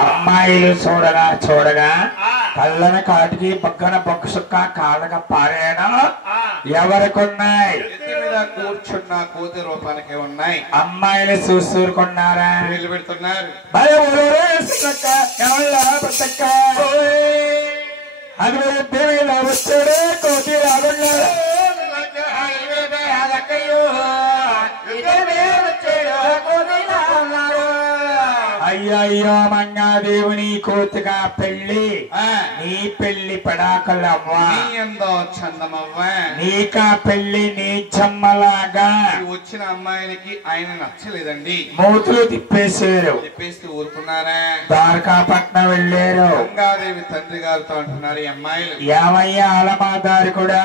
అమ్మాయిలు చూడగా చూడగా కళ్ళన కాటికి పక్కన పక్క సుక్క కాళ్ళగా పారాయణ ఎవరికున్నాయి కూర్చున్న కోతి రూపానికి ఉన్నాయి. అమ్మాయిలు చూసుకున్నారా పెడుతున్నారు. అది వచ్చాడు కోతి రాకున్నాడు. అయ్యో మంగాదేవుని కోతిగా పెళ్లి నీ పెళ్లి పడాకలవ్వా చందమవ్వా నీకా పెళ్లి నీ చమ్మలాగా వచ్చిన అమ్మాయిలకి ఆయన నచ్చలేదండి. మూతులు తిప్పేశారు. తిప్పేసి ఊరుకున్నారా? ద్వారకాపట్నం వెళ్ళారు. గంగాదేవి తండ్రి గారితో అంటున్నారు ఈ అమ్మాయిలు, ఏమయ్యా ఆలమాదారి కూడా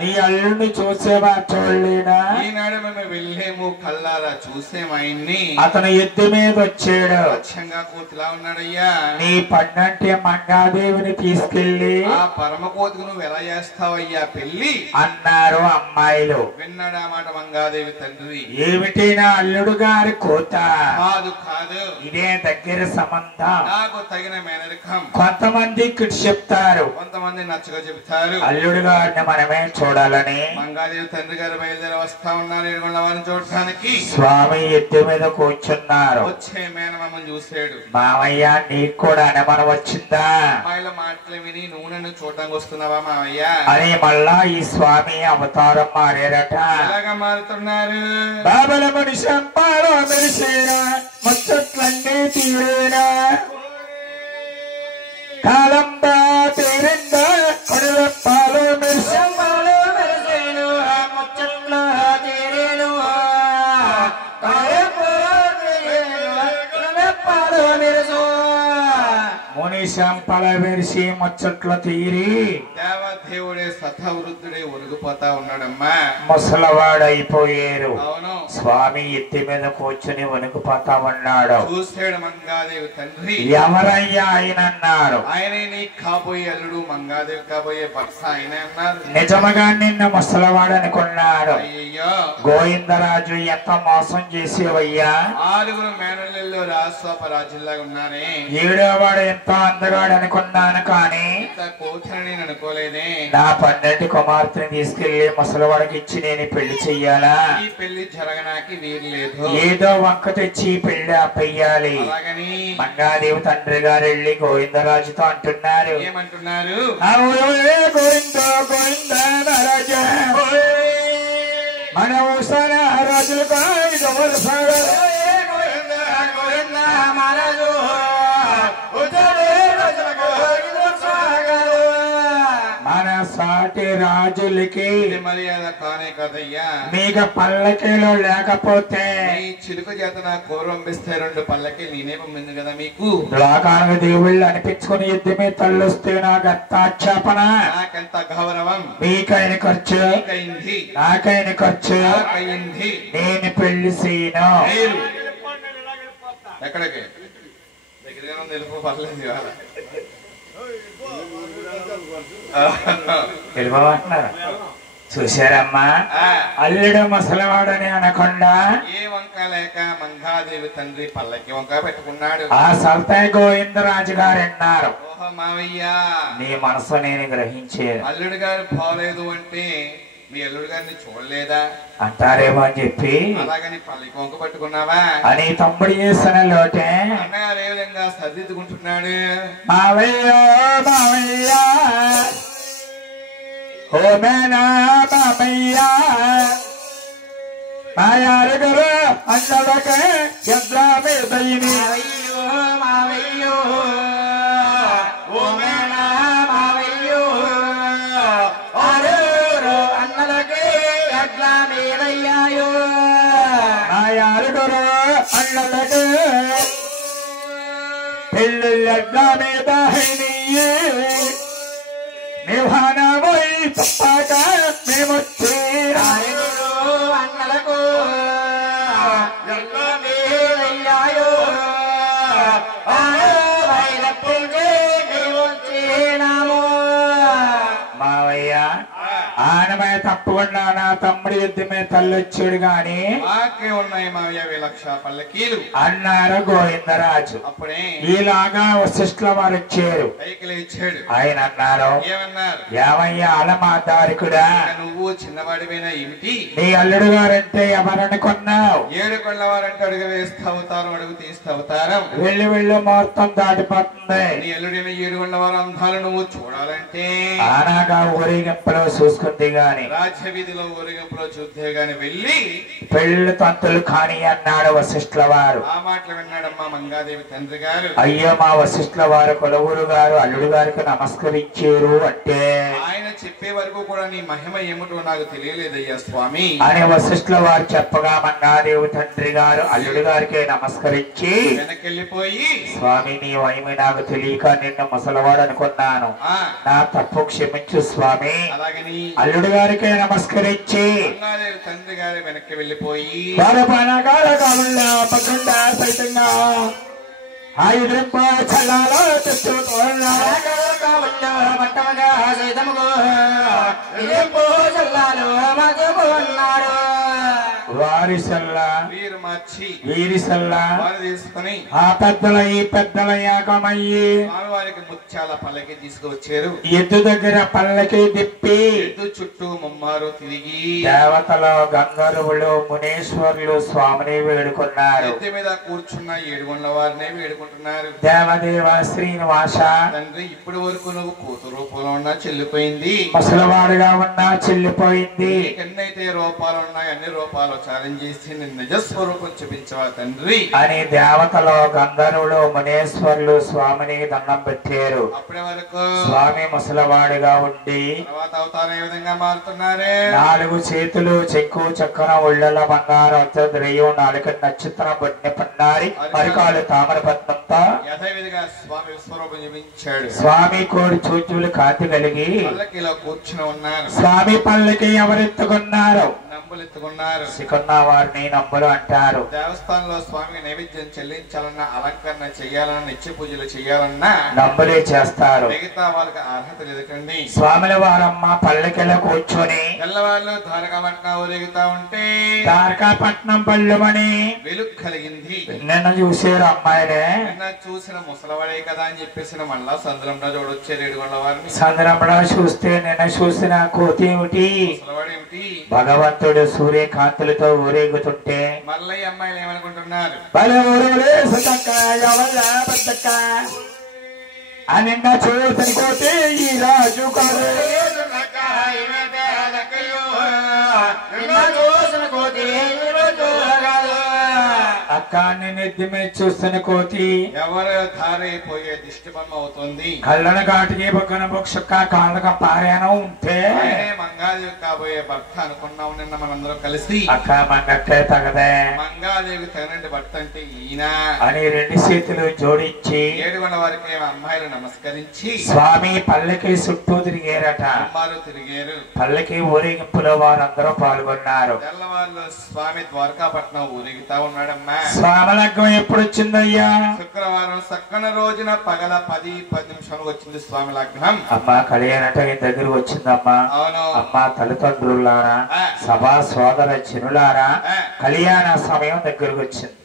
నీ అల్లుడిని చూసేవా చూడలేదా? ఈనాడు మేము వెళ్ళేము కల్లారా చూసేము ఆయన్ని. అతను ఎద్దు మీద వచ్చాడు. స్వచ్ఛంగా కోతిలా ఉన్నాడయ్యా. నీ పన్నంటే మంగాదేవిని తీసుకెళ్లి ఆ పరమ కోతికి నువ్వు ఎలా చేస్తావయ్యా పెళ్లి అన్నారు అమ్మాయిలు. విన్నాడు ఆ మాట మంగాదేవి తండ్రి. ఏమిటి నా అల్లుడు గారి కోత? కాదు కాదు, ఇదే దగ్గర సంబంధం. నాకు తగిన మేనరికం. కొంతమంది చెప్తారు, కొంతమంది నచ్చగా చెబుతారు. అల్లుడు గారిని మనమే చూడాలని. మంగాదేవి తండ్రి గారు బయలుదేరి వస్తా ఉన్నారు ఏడుగొండ వారిని చూడటానికి. స్వామి ఎద్దు మీద కూర్చున్నారు. వచ్చే మేనమామని చూసాడు. మావయ్య నీకు కూడా అనుమానం వచ్చిందా? అమ్మాయిల మాటలు విని నువ్వు నన్ను చూడటానికి వస్తున్నావా మావయ్య అని మళ్ళా ఈ స్వామి అవతారం మారారట. ఎలాగా మారుతున్నారు? బాబల మనిషి అమ్మాలో మెరిసేనా ముచ్చట్లన్నీ తీరేనా కాలంబా తీరిందా కొడలప్పాలో మెరిసమ్మాలో మెరిసేను ముచ్చట్లో తీరేను మునిశంపల మెరిసి ముచ్చట్లు తీరి దేవదేవుడే సతవృద్ధుడే ఒరిగిపోతా ఉన్నాడమ్మా. ముసలవాడైపోయారు. అవును, స్వామి ఎత్తి మీద కూర్చుని వణికిపోతా ఉన్నాడు. చూసాడు మంగాదేవి తండ్రి. ఎవరయ్యా ఆయన అన్నారు. ఆయనే నీ కాబోయే అల్లుడు, మంగాదేవి కాబోయే భర్త ఆయనే అన్నారు. నిజముగా నిన్న ముసలవాడు అనుకున్నాడు. అయ్యో గోవిందరాజు ఎంత మోసం చేసేవయ్యా. 6 మేనల్లో రాజస్వాప రాజుల్లాగా ఉన్నానే. 7వాడు ఎంతో అందగాడు అనుకున్నాను, కానీ కోతిని నేను అనుకోలేదే. నా 12 కుమార్తెని తీసుకెళ్లి ముసలివాడికి ఇచ్చి నేను పెళ్లి చెయ్యాలా? ఈ పెళ్లి జరగడానికి వీలు లేదు. ఏదో వంక తెచ్చి పెళ్లి ఆపేయాలి. అలాగని మంగాదేవి తండ్రి గారు వెళ్ళి గోవిందరాజుతో అంటున్నారు. ఏమంటున్నారు? మన ఊసాన రాజులు మన సాటి రాజులకి మర్యాద కానే కదయ్యా. మీకు పల్లకీలో లేకపోతే చిలుక చేత నా కూర పంపిస్తే 2 పల్లకి నేనే పంపింది కదా మీకు. లోకానికి దేవుళ్ళు అనిపించుకుని యుద్ధమే తల్లొస్తే నాకు అత్తాక్షేపణ, నాకెంత గౌరవం. మీకైన ఖర్చు నాకైన ఖర్చు. నేను పెళ్లి చేయను. ఎక్కడికి దగ్గరగా తెలుపు పర్లేదు. తెలియమంటున్నారా? చూశారమ్మా, అల్లుడు ముసలివాడని అనకుండా ఏ వంక లేక మంగాదేవి తండ్రి పల్లకి వంక పెట్టుకున్నాడు. ఆ సల్తాయి గోవిందరాజు గారు అన్నారు, ఓహో మావయ్య, నీ మనసు నేను గ్రహించేది. అల్లుడు గారు పోలేదు అంటే మీ అల్లుడు గారిని చూడలేదా అంటారేమో అని చెప్పి అలాగని పల్లకి వంక పట్టుకున్నావా అని తమ్ముడు చేసిన లోటే అన్నయ్య అదే విధంగా సర్దిద్దుకుంటున్నాడు. మావయ్య మావయ్య ఓ మేనా మామయ్య మాయారు గారు అన్నలకే ఎద్రా మీదయిని మావయ్యో ఓ మేనా మావయ్యో అన్నలకే ఎద్రా మీదయ్యాయో మాయారు గారు అన్నలకే పెళ్ళిళ్ళెడ్లా మీద నివానమై తప్పక మేము అన్నలకు మావయ్య ఆనమయ తప్పకుండా నా తమ్ముడి యుద్ధ మీద తల్లొచ్చాడు గాని మాకే ఉన్నాయి మావయ్య 1,00,000 పల్లకీలు అన్నారు గోవిందరాజు. అప్పుడే ఈలాగా వశిష్ఠుల వారు వచ్చారు. కైకిలి ఇచ్చాడు. ఆయన అన్నారు, ఏమన్నారు? ఏమయ్యా అలమాదారికుడా, నువ్వు చిన్నవాడివైనా ఏమిటి? నీ అల్లుడు గారంటే ఎవరనుకున్నావు? 7 కొళ్ళవారంటే అడుగు వేస్తావుతారు, అడుగు తీస్తావుతారం. వెళ్ళు వెళ్ళు ముహూర్తం దాటిపోతుంది. నీ అల్లుడైన 7 కొళ్ళవారు అందాలు నువ్వు చూడాలంటే ఆనాగా ఊరేగింపులో చూసుకుంది గాని రాజ్య వీధిలో ఊరేగింపులో చూద్దే గాని వెళ్ళి పెళ్లి తంతులు కాని అన్నాడు వశిష్ఠుల వారు. ఆ మాటలు విన్నాడమ్మా మంగాదేవి తండ్రి గారు. అయ్యో మా వశిష్ఠుల వారు కొలవూరు గారు అల్లుడు గారికి నమస్కరించారు అంటే ఆయన చెప్పే వరకు కూడా నీ మహిమ ఏమిటో నాకు తెలియలేదయ్యా స్వామి అని వశిష్ఠుల వారు చెప్పగా మంగాదేవి తండ్రి గారు అల్లుడు గారికి నమస్కరించి వెనకెళ్ళిపోయి, స్వామి నీ మహిమ నాకు తెలియక నిన్ను ముసలివాడు అనుకున్నాను, నా తప్పు క్షమించు స్వామి. అలాగని అల్లుడు గారికి నమస్కరించి మంగాదేవి తండ్రి గారు వెనక్కి వెళ్ళిపోయి వారు పనగాల కాకుండా పకుండా సైతంగా ఆయుధంప చల్లాలో తెచ్చుకోవాలా వారిసల్లా వీరిసల్లా తీసుకుని ఆ పెద్దల ఈ పెద్దల యాకమయ్యి స్వామివారికి ముత్యాల పల్లకి తీసుకువచ్చారు. ఎద్దు దగ్గర పల్లకి తిప్పి ఎద్దు చుట్టూ ముమ్మారు తిరిగి దేవతలు గంధర్వులు మునీశ్వరులు స్వామిని వేడుకున్నారు. ఎద్దు మీద కూర్చున్న 7 కొళ్ళ వారినే వేడుకుంటున్నారు. దేవదేవ శ్రీనివాస తండ్రి, ఇప్పటి వరకు నువ్వు కూతురు రూపంలో ఉన్నా చెల్లిపోయింది, ముసలివాడుగా ఉన్నా చెల్లిపోయింది, ఎన్నైతే రూపాలు ఉన్నాయి అన్ని రూపాలు ఛాలెంజ్ చేసి నిన్ను నిజస్వరూపం చూపించవా తండ్రి అని దేవతలు గంధర్వులు మునేశ్వరులు స్వామిని దండం పెట్టారు. అప్పటి వరకు స్వామి ముసలివాడిగా ఉండి తర్వాత అవతారం ఏ విధంగా మారుతున్నారే? 4 చేతులు చెక్కు చక్కన ఒళ్ళల బంగారం ద్రయం 4 నక్షత్రం బొడ్ని పన్నారి అరికాలు తామరపత్నంతో యథావిధిగా స్వామి విశ్వరూపం చూపించాడు. స్వామి కోడి చూచులు కాంతి కలిగి పల్లకిలో కూర్చుని ఉన్నారు. స్వామి పల్లకి ఎవరెత్తుకున్నారు? నంబులు ఎత్తుకున్నారు. సికున్న వారిని నంబులు అంటారు. దేవస్థానంలో స్వామికి నైవేద్యం చెల్లించాలన్నా, అలంకరణ చేయాలన్నా, నిత్య పూజలు చేయాలన్నా నంబులే చేస్తారు. మిగతా వాళ్ళకి అర్హత లేదండి. స్వాముల వారమ్మ పల్లకిలో కూర్చొని తెల్లవాళ్ళు ద్వారకాపట్నం ఊరేగుతా ఉంటే ద్వారకాపట్నం పళ్ళుమని వెలుగు కలిగింది. నిన్న చూసారు అమ్మాయిలే, నిన్న చూసిన ముసలవాడే కదా అని చెప్పేసి మళ్ళా సంద్రంలో చూడొచ్చారు 7 కొళ్ళ వారిని. సంద్రంలో చూస్తే నిన్న చూసిన కోతి ఏమిటి? ముసలవాడేమిటి? భగవంతుడు సూర్యకాంతులతో ఊరేగుతుంటే మళ్ళీ అమ్మాయిలు ఏమనుకుంటున్నారు? నిన్న చూసిన కోతి ఈ రాజు కాదు, అక్క నెత్తి మీద చూస్తున్న కోతి ఎవరు ధారైపోయే దిష్టి బొమ్మ అవుతుంది. కళ్ళన ఘాటికి పక్కన బొక్షక్క కాళ్ళక పారాయణం ఉంటే మంగాదేవి కాబోయే భర్త అనుకున్నాం నిన్న మనందరం కలిసి. అక్క మంగక్కే తగదే, మంగాదేవి తగినంటి భర్త అంటే ఈయన అని 2 చేతులు జోడించి 7 కొళ్ళ వారికి అమ్మాయిలు నమస్కరించి స్వామి పల్లకి చుట్టూ తిరిగారట. అమ్మారు తిరిగారు. పల్లకి ఊరేగింపులో వారందరూ పాల్గొన్నారు. తెల్లవాళ్ళు స్వామి ద్వారకాపట్నం ఊరేగుతా ఉన్నాడమ్మా. స్వామి లగ్నం ఎప్పుడు వచ్చిందయ్యా? శుక్రవారం సక్కన రోజున పగల 10 నిమిషాలకు వచ్చింది స్వామి లగ్నం. అమ్మా కళ్యాణ టైం దగ్గర వచ్చిందమ్మా. అవును అమ్మా తల్లిదండ్రులారా, సభా సోదర జనులారా, కళ్యాణ సమయం దగ్గరకు వచ్చింది.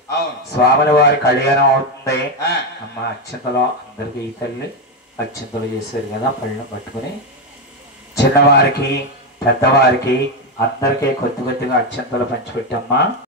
స్వాముల వారి కళ్యాణం అవుతుంది. అమ్మా అత్యంతలో అందరికి ఈ తల్లి అత్యంతలు చేశారు కదా, పళ్ళను పట్టుకుని చిన్నవారికి పెద్దవారికి అందరికీ కొద్దిగా అత్యంతలు పంచిపెట్టమ్మా.